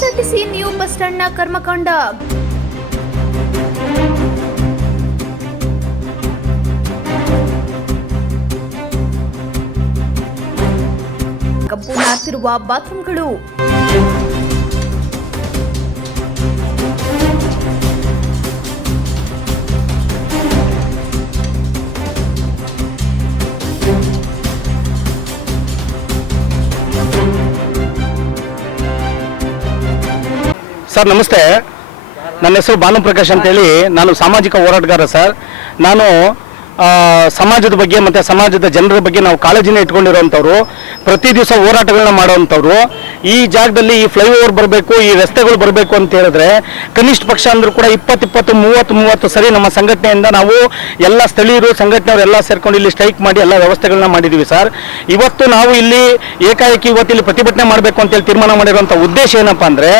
KSRTC new bus ಸ್ಟ್ಯಾಂಡ್ನ ಕರ್ಮಕಾಂಡ. ಕಬ್ಬು ನಾರ್ತಿರುವ ಬಾತ್ರೂಮ್ಗಳು. ಸರ್ ನಮಸ್ತೆ, ನನ್ನ ಹೆಸರು ಭಾನುಪ್ರಕಾಶ್ ಅಂತೇಳಿ. ನಾನು ಸಾಮಾಜಿಕ ಹೋರಾಟಗಾರ ಸರ್. ನಾನು ಸಮಾಜದ ಬಗ್ಗೆ ಮತ್ತು ಸಮಾಜದ ಜನರ ಬಗ್ಗೆ ನಾವು ಕಾಳಜಿನ ಇಟ್ಕೊಂಡಿರೋವಂಥವ್ರು, ಪ್ರತಿ ದಿವಸ ಹೋರಾಟಗಳನ್ನ ಮಾಡೋವಂಥವ್ರು. ಈ ಜಾಗದಲ್ಲಿ ಈ ಫ್ಲೈಓವರ್ ಬರಬೇಕು, ಈ ರಸ್ತೆಗಳು ಬರಬೇಕು ಅಂತ ಹೇಳಿದ್ರೆ ಕನಿಷ್ಠ ಪಕ್ಷ ಅಂದರೂ ಕೂಡ 20-30 ಸರಿ ನಮ್ಮ ಸಂಘಟನೆಯಿಂದ ನಾವು ಎಲ್ಲ ಸ್ಥಳೀಯರು ಸಂಘಟನೆಯವರು ಎಲ್ಲ ಸೇರ್ಕೊಂಡು ಇಲ್ಲಿ ಸ್ಟ್ರೈಕ್ ಮಾಡಿ ಎಲ್ಲ ವ್ಯವಸ್ಥೆಗಳನ್ನ ಮಾಡಿದ್ದೀವಿ ಸರ್. ಇವತ್ತು ನಾವು ಇಲ್ಲಿ ಏಕಾಏಕಿ ಇವತ್ತು ಇಲ್ಲಿ ಪ್ರತಿಭಟನೆ ಮಾಡಬೇಕು ಅಂತೇಳಿ ತೀರ್ಮಾನ ಮಾಡಿರುವಂಥ ಉದ್ದೇಶ ಏನಪ್ಪ ಅಂದರೆ,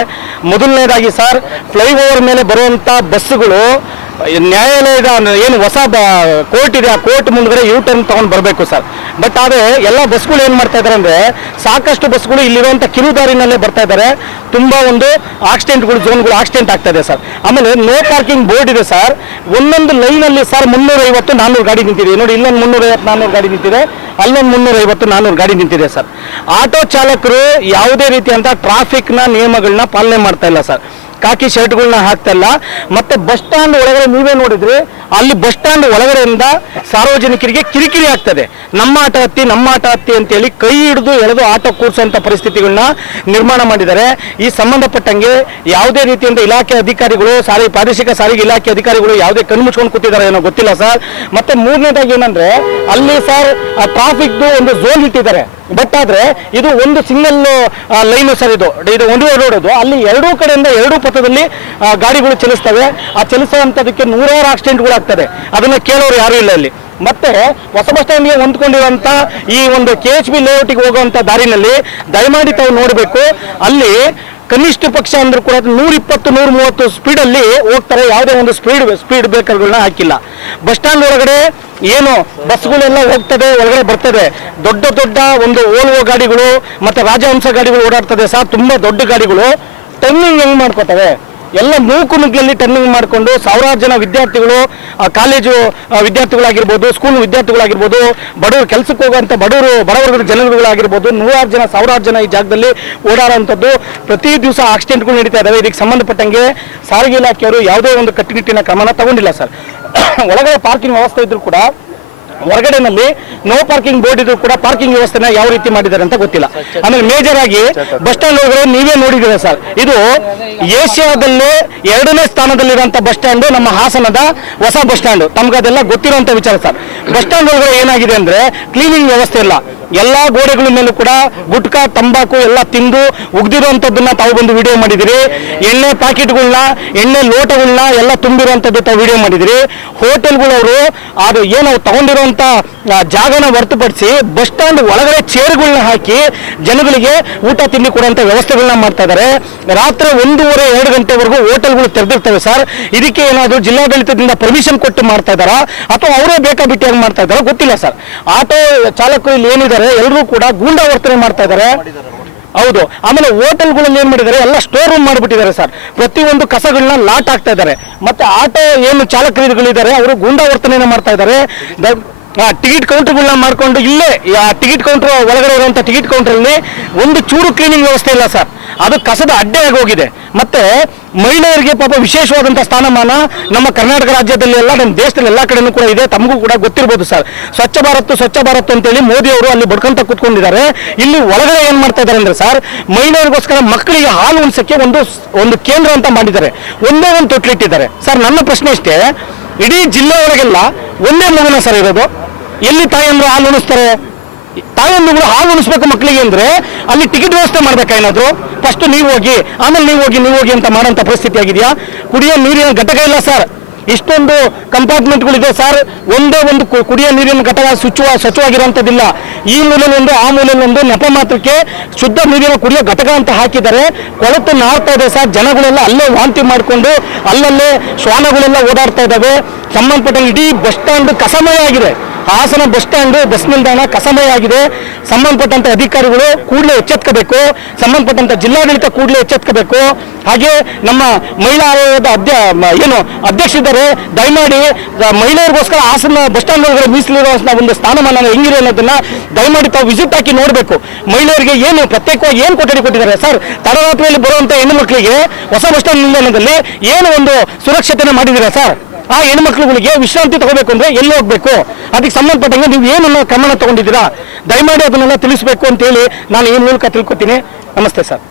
ಮೊದಲನೇದಾಗಿ ಸರ್, ಫ್ಲೈಓವರ್ ಮೇಲೆ ಬರುವಂಥ ಬಸ್ಸುಗಳು ನ್ಯಾಯಾಲಯದ ಏನು ಹೊಸ ಕೋರ್ಟ್ ಇದೆ, ಆ ಕೋರ್ಟ್ ಮುಂದ್ಗಡೆ ಯೂ ಟರ್ನ್ ತೊಗೊಂಡು ಬರಬೇಕು ಸರ್. ಬಟ್ ಆದರೆ ಎಲ್ಲ ಬಸ್ಗಳು ಏನು ಮಾಡ್ತಾ ಇದ್ದಾರೆ ಅಂದರೆ, ಸಾಕಷ್ಟು ಬಸ್ಗಳು ಇಲ್ಲಿರುವಂಥ ಕಿರುದಾರಿನಲ್ಲೇ ಬರ್ತಾ ಇದ್ದಾರೆ. ತುಂಬ ಒಂದು ಆಕ್ಸಿಡೆಂಟ್ಗಳು ಝೋನ್ಗಳು ಆಕ್ಸಿಡೆಂಟ್ ಆಗ್ತಾ ಇದೆ ಸರ್. ಆಮೇಲೆ ನೋ ಪಾರ್ಕಿಂಗ್ ಬೋರ್ಡ್ ಇದೆ ಸರ್. ಒಂದೊಂದು ಲೈನಲ್ಲಿ ಸರ್ 350-400 ಗಾಡಿ ನಿಂತಿದೆ ನೋಡಿ. ಇಲ್ಲೊಂದು 350-400 ಗಾಡಿ ನಿಂತಿದೆ, ಅಲ್ಲೊಂದು 350-400 ಗಾಡಿ ನಿಂತಿದೆ ಸರ್. ಆಟೋ ಚಾಲಕರು ಯಾವುದೇ ರೀತಿಯಂಥ ಟ್ರಾಫಿಕ್ನ ನಿಯಮಗಳನ್ನ ಪಾಲನೆ ಮಾಡ್ತಾ ಇಲ್ಲ ಸರ್. ಕಾಕಿ ಶರ್ಟ್ಗಳನ್ನ ಹಾಕ್ತಾ ಇಲ್ಲ. ಮತ್ತೆ ಬಸ್ ಸ್ಟ್ಯಾಂಡ್ ಒಳಗಡೆ ನೀವೇ ನೋಡಿದ್ರಿ, ಅಲ್ಲಿ ಬಸ್ ಸ್ಟ್ಯಾಂಡ್ ಒಳಗಡೆಯಿಂದ ಸಾರ್ವಜನಿಕರಿಗೆ ಕಿರಿಕಿರಿ ಆಗ್ತದೆ. ನಮ್ಮ ಆಟ ಹತ್ತಿ ಅಂತೇಳಿ ಕೈ ಹಿಡಿದು ಎಳೆದು ಆಟೋ ಕೂರಿಸುವಂಥ ಪರಿಸ್ಥಿತಿಗಳನ್ನ ನಿರ್ಮಾಣ ಮಾಡಿದ್ದಾರೆ. ಈ ಸಂಬಂಧಪಟ್ಟಂಗೆ ಯಾವುದೇ ರೀತಿಯಿಂದ ಇಲಾಖೆ ಅಧಿಕಾರಿಗಳು, ಪ್ರಾದೇಶಿಕ ಸಾರಿಗೆ ಇಲಾಖೆ ಅಧಿಕಾರಿಗಳು ಯಾವುದೇ ಕಣ್ಣು ಮುಚ್ಕೊಂಡು ಕೂತಿದ್ದಾರೆ ಏನೋ ಗೊತ್ತಿಲ್ಲ ಸರ್. ಮತ್ತೆ ಮೂರನೇದಾಗಿ ಏನಂದ್ರೆ, ಅಲ್ಲಿ ಸರ್ ಟ್ರಾಫಿಕ್ದು ಒಂದು ಝೋನ್ ಇಟ್ಟಿದ್ದಾರೆ. ಬಟ್ ಆದರೆ ಇದು ಒಂದು ಸಿಂಗಲ್ ಲೈನು ಸರ್, ಇದು ಒಂದೇ ರೋಡ್. ಅದು ಅಲ್ಲಿ ಎರಡೂ ಕಡೆಯಿಂದ ಎರಡೂ ಪಥದಲ್ಲಿ ಗಾಡಿಗಳು ಚಲಿಸ್ತವೆ. ಆ ಚಲಿಸುವಂಥದಕ್ಕೆ 100 ಆಕ್ಸಿಡೆಂಟ್ಗಳು ಆಗ್ತದೆ. ಅದನ್ನು ಕೇಳೋರು ಯಾರೂ ಇಲ್ಲ ಇಲ್ಲಿ. ಮತ್ತೆ ಹೊಸ ಬಸ್ ಸ್ಟ್ಯಾಂಡ್ಗೆ ಹೊಂದ್ಕೊಂಡಿರುವಂಥ ಈ ಒಂದು KHB ಲೇಔಟಿಗೆ ಹೋಗುವಂಥ ದಾರಿನಲ್ಲಿ ದಯಮಾಡಿ ತಾವು ನೋಡಬೇಕು, ಅಲ್ಲಿ ಕನಿಷ್ಠ ಪಕ್ಷ ಅಂದ್ರೂ ಕೂಡ 120-130 ಸ್ಪೀಡಲ್ಲಿ ಹೋಗ್ತಾರೆ. ಯಾವುದೇ ಒಂದು ಸ್ಪೀಡ್ ಬ್ರೇಕರ್ಗಳನ್ನ ಹಾಕಿಲ್ಲ. ಬಸ್ ಸ್ಟ್ಯಾಂಡ್ ಒಳಗಡೆ ಏನು ಬಸ್ಗಳೆಲ್ಲ ಹೋಗ್ತದೆ, ಒಳಗಡೆ ಬರ್ತದೆ. ದೊಡ್ಡ ಒಂದು ಓಲ್ವೋ ಗಾಡಿಗಳು ಮತ್ತು ರಾಜಹಂಸ ಗಾಡಿಗಳು ಓಡಾಡ್ತದೆ ಸರ್. ತುಂಬ ದೊಡ್ಡ ಗಾಡಿಗಳು ಟರ್ನಿಂಗ್ ಹೆಂಗೆ ಮಾಡ್ಕೋತವೆ, ಎಲ್ಲ ಮೂಕುನುಗ್ಗಲ್ಲಿ ಟರ್ನಿಂಗ್ ಮಾಡಿಕೊಂಡು ಸಾವಿರಾರು ಜನ ವಿದ್ಯಾರ್ಥಿಗಳು, ಕಾಲೇಜು ವಿದ್ಯಾರ್ಥಿಗಳಾಗಿರ್ಬೋದು, ಸ್ಕೂಲ್ ವಿದ್ಯಾರ್ಥಿಗಳಾಗಿರ್ಬೋದು, ಬಡವರು ಕೆಲಸಕ್ಕೆ ಹೋಗುವಂಥ ಬಡವರ್ಗದ ಜನರುಗಳಾಗಿರ್ಬೋದು, 100 ಜನ 1000 ಜನ ಈ ಜಾಗದಲ್ಲಿ ಓಡಾಡುವಂಥದ್ದು. ಪ್ರತಿ ದಿವಸ ಆಕ್ಸಿಡೆಂಟ್ಗಳು ನಡೀತಾ ಇದ್ದಾವೆ. ಇದಕ್ಕೆ ಸಂಬಂಧಪಟ್ಟಂಗೆ ಸಾರಿಗೆ ಇಲಾಖೆಯವರು ಯಾವುದೇ ಒಂದು ಕಟ್ಟುನಿಟ್ಟಿನ ಕ್ರಮನ ತಗೊಂಡಿಲ್ಲ ಸರ್. ಒಳಗಡೆ ಪಾರ್ಕಿಂಗ್ ವ್ಯವಸ್ಥೆ ಇದ್ರೂ ಕೂಡ, ಹೊರಗಡೆನಲ್ಲಿ ನೋ ಪಾರ್ಕಿಂಗ್ ಬೋರ್ಡ್ ಇದ್ರು ಕೂಡ ಪಾರ್ಕಿಂಗ್ ವ್ಯವಸ್ಥೆನ ಯಾವ ರೀತಿ ಮಾಡಿದ್ದಾರೆ ಅಂತ ಗೊತ್ತಿಲ್ಲ. ಆಮೇಲೆ ಮೇಜರ್ ಆಗಿ ಬಸ್ ಸ್ಟ್ಯಾಂಡ್ ಒಳಗಡೆ ನೀವೇ ನೋಡಿದ್ದೀರಾ ಸರ್, ಇದು ಏಷ್ಯಾದಲ್ಲೇ 2ನೇ ಸ್ಥಾನದಲ್ಲಿರುವಂಥ ಬಸ್ ಸ್ಟ್ಯಾಂಡ್ ನಮ್ಮ ಹಾಸನದ ಹೊಸ ಬಸ್ ಸ್ಟ್ಯಾಂಡ್. ತಮ್ಗದೆಲ್ಲ ಗೊತ್ತಿರುವಂಥ ವಿಚಾರ ಸರ್. ಬಸ್ ಸ್ಟ್ಯಾಂಡ್ ಒಳಗಡೆ ಏನಾಗಿದೆ ಅಂದರೆ, ಕ್ಲೀನಿಂಗ್ ವ್ಯವಸ್ಥೆ ಇಲ್ಲ. ಎಲ್ಲ ಗೋಡೆಗಳ ಮೇಲೂ ಕೂಡ ಗುಟ್ಕಾ, ತಂಬಾಕು ಎಲ್ಲ ತಿಂದು ಉಗ್ದಿರುವಂಥದ್ದನ್ನ ತಾವು ಬಂದು ವಿಡಿಯೋ ಮಾಡಿದಿರಿ. ಎಣ್ಣೆ ಪ್ಯಾಕೆಟ್ಗಳನ್ನ, ಎಣ್ಣೆ ಲೋಟಗಳನ್ನ ಎಲ್ಲ ತುಂಬಿರುವಂಥದ್ದು ತಾವು ವಿಡಿಯೋ ಮಾಡಿದಿರಿ. ಹೋಟೆಲ್ಗಳವರು ಅದು ಏನು ತಗೊಂಡಿರುವಂಥ ಜಾಗನ ಹೊರತುಪಡಿಸಿ ಬಸ್ ಸ್ಟ್ಯಾಂಡ್ ಒಳಗಡೆ ಚೇರ್ಗಳನ್ನ ಹಾಕಿ ಜನಗಳಿಗೆ ಊಟ ತಿಂಡಿ ಕೊಡುವಂಥ ವ್ಯವಸ್ಥೆಗಳನ್ನ ಮಾಡ್ತಾ ಇದ್ದಾರೆ. ರಾತ್ರಿ 1:30-2 ಗಂಟೆವರೆಗೂ ಹೋಟೆಲ್ಗಳು ತೆರೆದಿರ್ತವೆ ಸರ್. ಇದಕ್ಕೆ ಏನಾದರೂ ಜಿಲ್ಲಾಡಳಿತದಿಂದ ಪರ್ಮಿಷನ್ ಕೊಟ್ಟು ಮಾಡ್ತಾ ಇದ್ದಾರಾ ಅಥವಾ ಅವರೇ ಬೇಕಾಬಿಟ್ಟಿಯಾಗಿ ಮಾಡ್ತಾ ಇದ್ದಾರಾ ಗೊತ್ತಿಲ್ಲ ಸರ್. ಆಟೋ ಚಾಲಕರು ಇಲ್ಲಿ ಏನಿದ್ದಾರೆ ಎಲ್ಲರೂ ಕೂಡ ಗೂಂಡಾ ವರ್ತನೆ ಮಾಡ್ತಾ ಇದ್ದಾರೆ. ಹೌದು. ಆಮೇಲೆ ಹೋಟೆಲ್ಗಳಲ್ಲಿ ಏನ್ ಮಾಡಿದ್ದಾರೆ, ಎಲ್ಲ ಸ್ಟೋರ್ ರೂಮ್ ಮಾಡಿಬಿಟ್ಟಿದ್ದಾರೆ ಸರ್. ಪ್ರತಿಯೊಂದು ಕಸಗಳನ್ನ ಲಾಟ್ ಆಗ್ತಾ ಇದ್ದಾರೆ. ಮತ್ತೆ ಆಟೋ ಏನು ಚಾಲಕರುಗಳಿದ್ದಾರೆ ಅವರು ಗೂಂಡಾ ವರ್ತನೆಯನ್ನು ಮಾಡ್ತಾ ಇದ್ದಾರೆ. ಟಿಕೆಟ್ ಕೌಂಟರ್ಗಳನ್ನ ಮಾಡ್ಕೊಂಡು ಇಲ್ಲೇ ಟಿಕೆಟ್ ಕೌಂಟರ್ ಒಳಗಡೆ ಇರುವಂಥ ಟಿಕೆಟ್ ಕೌಂಟರಲ್ಲಿ ಒಂದು ಚೂರು ಕ್ಲೀನಿಂಗ್ ವ್ಯವಸ್ಥೆ ಇಲ್ಲ ಸರ್. ಅದು ಕಸದ ಅಡ್ಡೆ ಆಗೋಗಿದೆ. ಮತ್ತೆ ಮಹಿಳೆಯರಿಗೆ ಪಾಪ ವಿಶೇಷವಾದಂಥ ಸ್ಥಾನಮಾನ ನಮ್ಮ ಕರ್ನಾಟಕ ರಾಜ್ಯದಲ್ಲಿ ಎಲ್ಲ, ನಮ್ಮ ದೇಶದಲ್ಲಿ ಎಲ್ಲ ಕಡೆನೂ ಕೂಡ ಇದೆ. ತಮಗೂ ಕೂಡ ಗೊತ್ತಿರ್ಬೋದು ಸರ್. ಸ್ವಚ್ಛ ಭಾರತ್ ಅಂತೇಳಿ ಮೋದಿ ಅವರು ಅಲ್ಲಿ ಬಡ್ಕೊಂತ ಕೂತ್ಕೊಂಡಿದ್ದಾರೆ. ಇಲ್ಲಿ ಒಳಗಡೆ ಏನು ಮಾಡ್ತಾ ಇದ್ದಾರೆ ಅಂದರೆ ಸರ್, ಮಹಿಳೆಯರಿಗೋಸ್ಕರ ಮಕ್ಕಳಿಗೆ ಹಾಲು ಉಣಿಸೋಕ್ಕೆ ಒಂದು ಕೇಂದ್ರ ಅಂತ ಮಾಡಿದ್ದಾರೆ. ಒಂದೇ ಒಂದು ತೊಟ್ಲಿಟ್ಟಿದ್ದಾರೆ ಸರ್. ನನ್ನ ಪ್ರಶ್ನೆ ಇಷ್ಟೇ, ಇಡೀ ಜಿಲ್ಲೆ ಒಳಗೆಲ್ಲ ಒಂದೇ ಮಗುನ ಸರ್ ಇರೋದು. ಎಲ್ಲಿ ತಾಯಂದ್ರು ಹಾಲು ಉಣಿಸ್ತಾರೆ? ತಾಯಂದುಗಳು ಹಾಲು ಉಣಿಸ್ಬೇಕು ಮಕ್ಕಳಿಗೆ ಅಂದರೆ ಅಲ್ಲಿ ಟಿಕೆಟ್ ವ್ಯವಸ್ಥೆ ಮಾಡ್ಬೇಕಾ ಏನಾದ್ರು? ಫಸ್ಟ್ ನೀವು ಹೋಗಿ, ಆಮೇಲೆ ನೀವು ಹೋಗಿ ಅಂತ ಮಾಡೋಂಥ ಪರಿಸ್ಥಿತಿ ಆಗಿದೆಯಾ? ಕುಡಿಯೋ ನೀರಿನ ಘಟಕ ಇಲ್ಲ ಸರ್. ಇಷ್ಟೊಂದು ಕಂಪಾರ್ಟ್ಮೆಂಟ್ಗಳಿದೆ ಸರ್. ಒಂದೇ ಒಂದು ಕುಡಿಯೋ ನೀರಿನ ಘಟಕ ಸ್ವಚ್ಛವಾಗಿರುವಂಥದ್ದಿಲ್ಲ. ಈ ಮೂಲೆಯಲ್ಲೊಂದು, ಆ ಮೂಲೆಯಲ್ಲೊಂದು, ನೆಪ ಮಾತ್ರಕ್ಕೆ ಶುದ್ಧ ನೀರಿನ ಕುಡಿಯೋ ಘಟಕ ಅಂತ ಹಾಕಿದ್ದಾರೆ. ಕೊಳತು ನಾರ್ತಾ ಇದೆ ಸರ್. ಜನಗಳೆಲ್ಲ ಅಲ್ಲೇ ವಾಂತಿ ಮಾಡಿಕೊಂಡು ಅಲ್ಲಲ್ಲೇ ಶ್ವಾನಗಳೆಲ್ಲ ಓಡಾಡ್ತಾ ಇದ್ದಾವೆ. ಸಂಬಂಧಪಟ್ಟ ಇಡೀ ಬಸ್ ಸ್ಟ್ಯಾಂಡ್ ಕಸಮಯ ಆಗಿದೆ. ಹಾಸನ ಬಸ್ ಸ್ಟ್ಯಾಂಡು ಬಸ್ ನಿಲ್ದಾಣ ಕಸಮಯ ಆಗಿದೆ. ಸಂಬಂಧಪಟ್ಟಂತ ಅಧಿಕಾರಿಗಳು ಕೂಡಲೇ ಎಚ್ಚೆತ್ಕೋಬೇಕು. ಸಂಬಂಧಪಟ್ಟಂತ ಜಿಲ್ಲಾಡಳಿತ ಕೂಡಲೇ ಎಚ್ಚೆತ್ಕೋಬೇಕು. ಹಾಗೆ ನಮ್ಮ ಮಹಿಳಾ ಆಯೋಗದ ಅಧ್ಯಕ್ಷರಿದ್ದಾರೆ, ದಯಮಾಡಿ ಮಹಿಳೆಯರಿಗೋಸ್ಕರ ಹಾಸನ ಬಸ್ ಸ್ಟ್ಯಾಂಡ್ ಒಳಗಡೆ ಮೀಸಲಿರೋ ಒಂದು ಸ್ಥಾನಮಾನ ಹೆಂಗಿದೆ ಅನ್ನೋದನ್ನ ದಯಮಾಡಿ ತಾವು ವಿಸಿಟ್ ಹಾಕಿ ನೋಡಬೇಕು. ಮಹಿಳೆಯರಿಗೆ ಏನು ಪ್ರತ್ಯೇಕವಾಗಿ ಏನು ಕೊಠಡಿ ಕೊಟ್ಟಿದ್ದಾರೆ ಸರ್? ತಡರಾತ್ರಿಯಲ್ಲಿ ಬರುವಂತ ಹೆಣ್ಣು ಮಕ್ಕಳಿಗೆ ಹೊಸ ಬಸ್ ಸ್ಟ್ಯಾಂಡ್ ನಿಲ್ದಾಣದಲ್ಲಿ ಏನು ಒಂದು ಸುರಕ್ಷತೆನ ಮಾಡಿದ್ದೀರಾ ಸರ್? ಆ ಹೆಣ್ಮಕ್ಳುಗಳಿಗೆ ವಿಶ್ರಾಂತಿ ತಗೋಬೇಕು ಅಂದ್ರೆ ಎಲ್ಲಿ ಹೋಗ್ಬೇಕು? ಅದಕ್ಕೆ ಸಂಬಂಧಪಟ್ಟಂಗೆ ನೀವು ಏನನ್ನ ಕ್ರಮನ ತಗೊಂಡಿದ್ದೀರಾ? ದಯಮಾಡಿ ಅದನ್ನೆಲ್ಲ ತಿಳಿಸಬೇಕು ಅಂತೇಳಿ ನಾನು ಈ ಮೂಲಕ ತಿಳ್ಕೊತೀನಿ. ನಮಸ್ತೆ ಸರ್.